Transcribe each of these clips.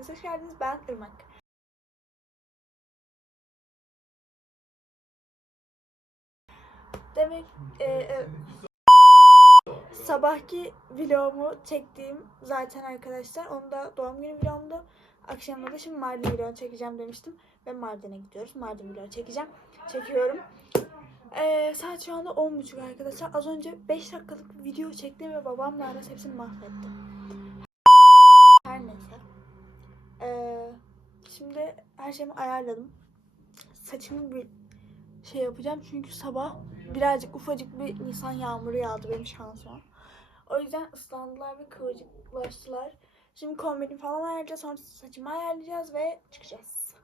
hepiniz hoş geldiniz. Ben Irmak. Demek e, e, sabahki vlogumu çektiğim zaten arkadaşlar. Onu da doğum günü vlogumdu. Akşamda da şimdi Mardin vlogu çekeceğim demiştim. Ve Mardin'e gidiyoruz. Mardin vlogu çekeceğim. Çekiyorum. Ee, saat şu anda 10.30 arkadaşlar. Az önce 5 dakikalık video çektim ve babamla arası hepsini mahvetti. Her neyse. Ee, şimdi her şeyimi ayarladım. Saçımı bir şey yapacağım çünkü sabah birazcık ufacık bir Nisan yağmuru yağdı benim şansıma. O yüzden ıslandılar ve kıvırcıklaştılar. Şimdi kombini falan ayarlayacağız. Sonra saçımı ayarlayacağız ve çıkacağız.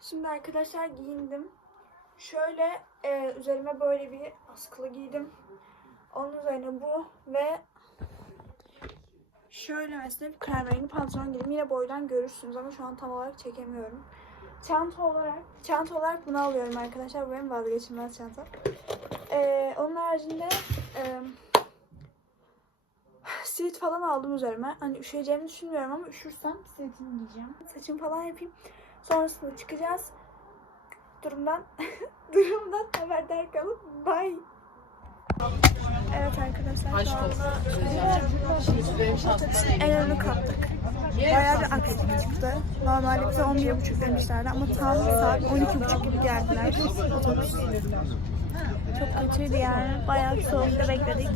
Şimdi arkadaşlar giyindim. Şöyle e, üzerime böyle bir askılı giydim. Onun üzerine bu ve şöyle mesela bir krem rengi pantolon giydim. Yine boydan görürsünüz ama şu an tam olarak çekemiyorum. Çanta olarak, çanta olarak bunu alıyorum arkadaşlar. Bu benim vazgeçilmez çanta. Ee, onun haricinde e, sivit falan aldım üzerime. Hani üşüyeceğimi düşünmüyorum ama üşürsem sivitini giyeceğim. Saçımı falan yapayım. Sonrasında çıkacağız. Durumdan durumdan haberdar kalın. Bye. Evet arkadaşlar şu anda en önünü kaptık. Bayağı bir aksilik çıktı. Normalde bize 11.30 demişlerdi ama tam saat 12.30 gibi geldiler otobüs. Çok kötüydü yani. Bayağı soğukta bekledik.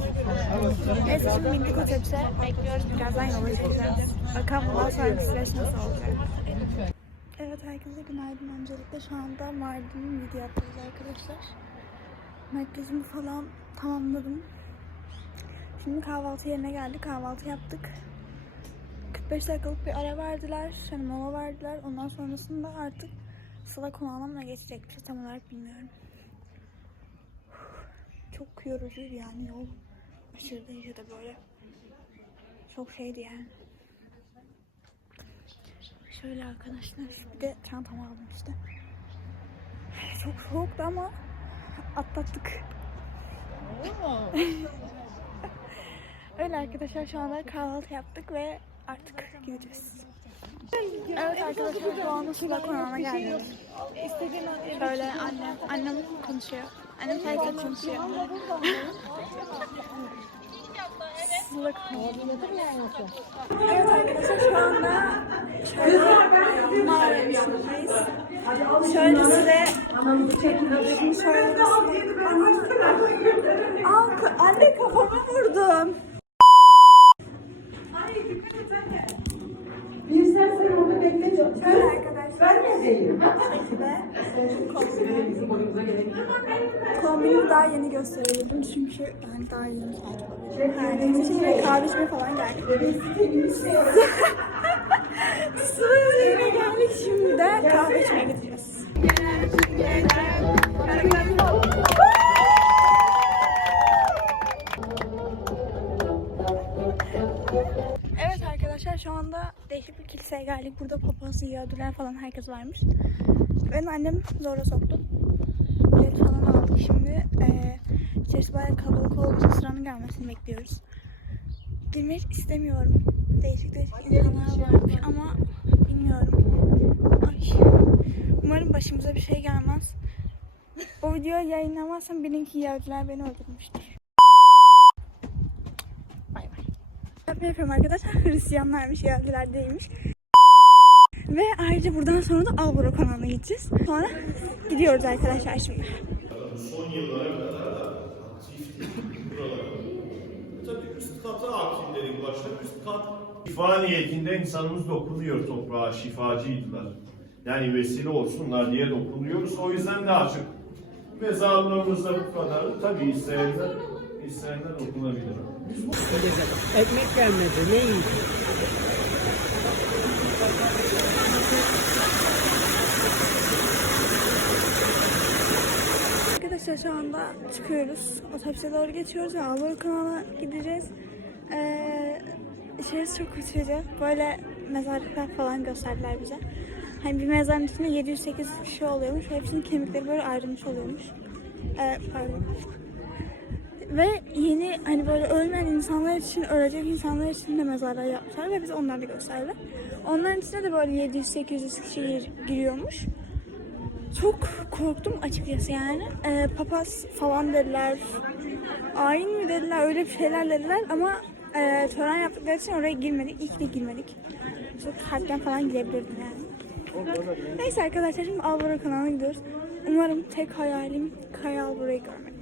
Neyse şimdi bindik otobüse. Bekliyoruz. Birazdan yola çıkacağız. Bakalım bundan sonraki süreç nasıl olacak. Evet herkese günaydın. Öncelikle şu anda Mardin'in video yapıyoruz arkadaşlar. Makyajımı falan tamamladım. Şimdi kahvaltı yerine geldik. Kahvaltı yaptık. 45 dakikalık bir ara verdiler. Yani mola verdiler. Ondan sonrasında artık Sıla konağına geçecekmiş. Tam olarak bilmiyorum. Çok yorucuydu yani yol. Aşırı derecede böyle. Çok şeydi yani. Şöyle arkadaşlar. Bir de çantamı aldım işte. Çok soğuktu ama atlattık. Öyle arkadaşlar şu anda kahvaltı yaptık ve artık gideceğiz. Evet arkadaşlar şu anda Sıla konağına geldik. Şöyle annem, annem konuşuyor. Annem herkes konuşuyor. Sıla Evet arkadaşlar şu anda şöyle mağaranın içindeyiz. Şöyle size şöyle Aa, anne kafama vurdum. Bir sen bekle çok. Şekilde kombinimi daha yeni gösterebildim çünkü ben daha yeni takip ediyorum. Şimdi kahve içmeye falan geldik. Sıra üzerine geldik şimdi de kahve içmeye gideceğiz. Arkadaşlar şu anda değişik bir kiliseye geldik. Burada papazı, yağdılar falan herkes varmış. Benim annem zora soktu. Bilet falan aldık. Şimdi eee içerisi bayağı kalabalık olduğu için sıranın gelmesini bekliyoruz. Girmek istemiyorum. Değişik değişik insanlar varmış ama bilmiyorum. Ay. Umarım başımıza bir şey gelmez. O videoyu yayınlamazsam bilin ki Yahudiler beni öldürmüştür. Yapma yapıyorum arkadaşlar. Hristiyanlarmış, Yahudiler değilmiş. Ve ayrıca buradan sonra da Albora kanalına gideceğiz. Sonra gidiyoruz arkadaşlar şimdi. son yıllara da. Tabii üst kata hakimlerin başta üst kat şifa niyetinde insanımız dokunuyor toprağa, şifacıydılar. Yani vesile olsunlar diye dokunuyoruz. O yüzden de açık. Mezarlığımızda bu kadar. Tabii isteyenler, isteyenler dokunabilir. Ekmek gelmedi. Ne yiyeyim? Arkadaşlar şu anda çıkıyoruz. Otobüse doğru geçiyoruz ve Albora kanalına gideceğiz. Ee, içerisi çok kötüydü. Böyle mezarlıklar falan gösterdiler bize. Hani bir mezarın içinde 708 kişi oluyormuş. Hepsinin kemikleri böyle ayrılmış oluyormuş. Ee, pardon. Ve yeni hani böyle ölmeyen insanlar için, ölecek insanlar için de mezarlar yapmışlar ve bize onları da gösterdiler. Onların içine de böyle 700-800 kişi gir- giriyormuş. Çok korktum açıkçası yani. Ee, papaz falan dediler. Ayin mi dediler öyle bir şeyler dediler ama e, tören yaptıkları için oraya girmedik. İlk de girmedik. Çok kalpten falan girebilirdim yani. Neyse arkadaşlar şimdi Alvaro kanalına gidiyoruz. Umarım tek hayalim Kaya Alvaro'yu görmek.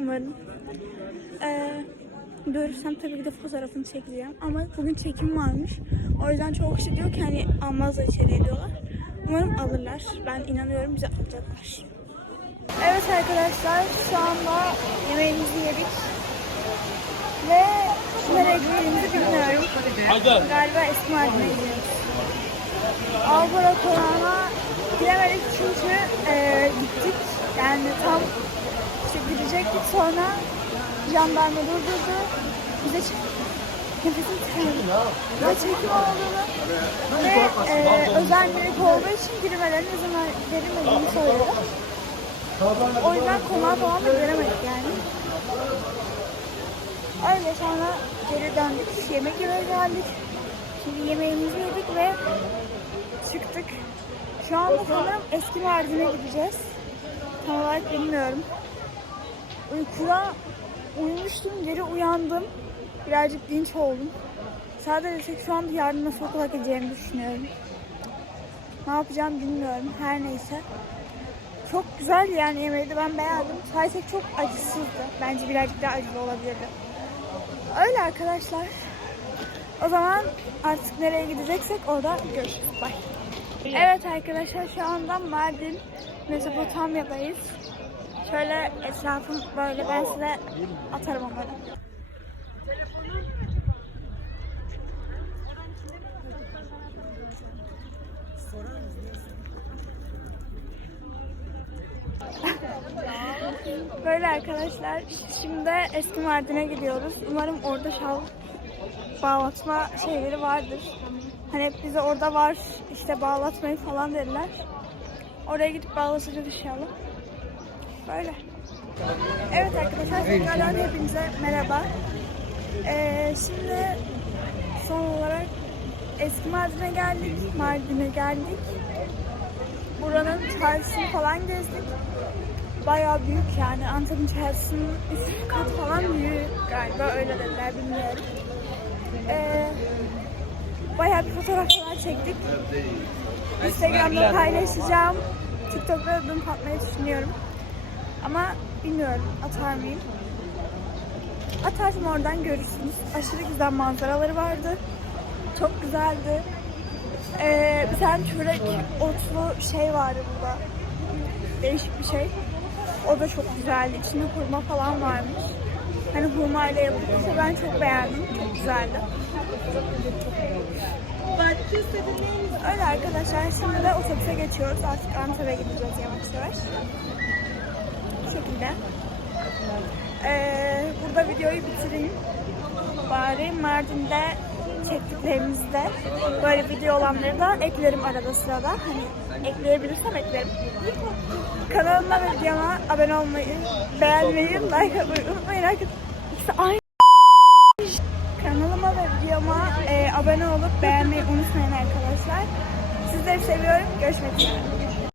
Umarım. Ee, görürsem tabii ki de fotoğrafını çekeceğim. Ama bugün çekim varmış. O yüzden çok kişi diyor ki hani almazlar içeriye diyorlar. Umarım alırlar. Ben inanıyorum bize alacaklar. Evet arkadaşlar şu anda yemeğimizi yedik. Ve nereye gittiğimizi bilmiyorum. Galiba haline gidiyoruz. Alvaro Konağı'na giremedik çünkü e, gittik. Yani tam işte gidecektik sonra jandarma durdurdu. Bize. Nefesim tıkandı. Bize çekim olduğunu ve e, özel minik olduğu için girmelerine izin ver- verilmediğini söyledi. O yüzden konağa falan da giremedik yani. Öyle sonra geri döndük. Yemek yemeye geldik. Şimdi yemeğimizi yedik ve çıktık. Şu anda sanırım eski Mardin'e gideceğiz. Tam olarak bilmiyorum. Uykura uyumuştum, geri uyandım. Birazcık dinç oldum. Sadece tek şu anda yarın nasıl okula gideceğimi düşünüyorum. Ne yapacağım bilmiyorum. Her neyse. Çok güzel yani yemeği de ben beğendim. Sadece çok acısızdı. Bence birazcık daha acılı olabilirdi. Öyle arkadaşlar. O zaman artık nereye gideceksek orada görüşürüz. Bye. Evet arkadaşlar şu anda Mardin Mezopotamya'dayız. Şöyle etrafım böyle ben size atarım onları. Böyle arkadaşlar şimdi eski Mardin'e gidiyoruz. Umarım orada şal bağlatma şeyleri vardır. Hani hep bize orada var işte bağlatmayı falan dediler. Oraya gidip bağlatacağız inşallah. Böyle. Evet arkadaşlar tekrardan hepinize merhaba. Ee, şimdi son olarak eski Mardin'e geldik. Mardin'e geldik. Buranın çarşısını falan gezdik. Bayağı büyük yani. Antep'in çarşısının üç kat falan büyük galiba öyle dediler bilmiyorum. Ee, bayağı bir fotoğraf falan çektik. Instagram'da paylaşacağım. TikTok'ta da dün atmayı düşünüyorum. Ama bilmiyorum atar mıyım? Atarsam oradan görürsünüz. Aşırı güzel manzaraları vardı. Çok güzeldi. Ee, bir tane çörek otlu şey vardı burada. Değişik bir şey. O da çok güzeldi. İçinde hurma falan varmış. Hani hurma ile yapılmışsa ben çok beğendim. Çok güzeldi. Öyle arkadaşlar şimdi de otobüse geçiyoruz. Artık Antep'e gideceğiz yavaş yavaş. Şekilde. Ee, burada videoyu bitireyim. Bari Mardin'de çektiklerimizde böyle video olanları da eklerim arada sırada. Hani ekleyebilirsem eklerim. Kanalıma ve videoma abone olmayı, beğenmeyi, like atmayı unutmayın. İkisi aynı. Kanalıma ve videoma e, abone olup beğenmeyi unutmayın arkadaşlar. Sizleri seviyorum. Görüşmek üzere.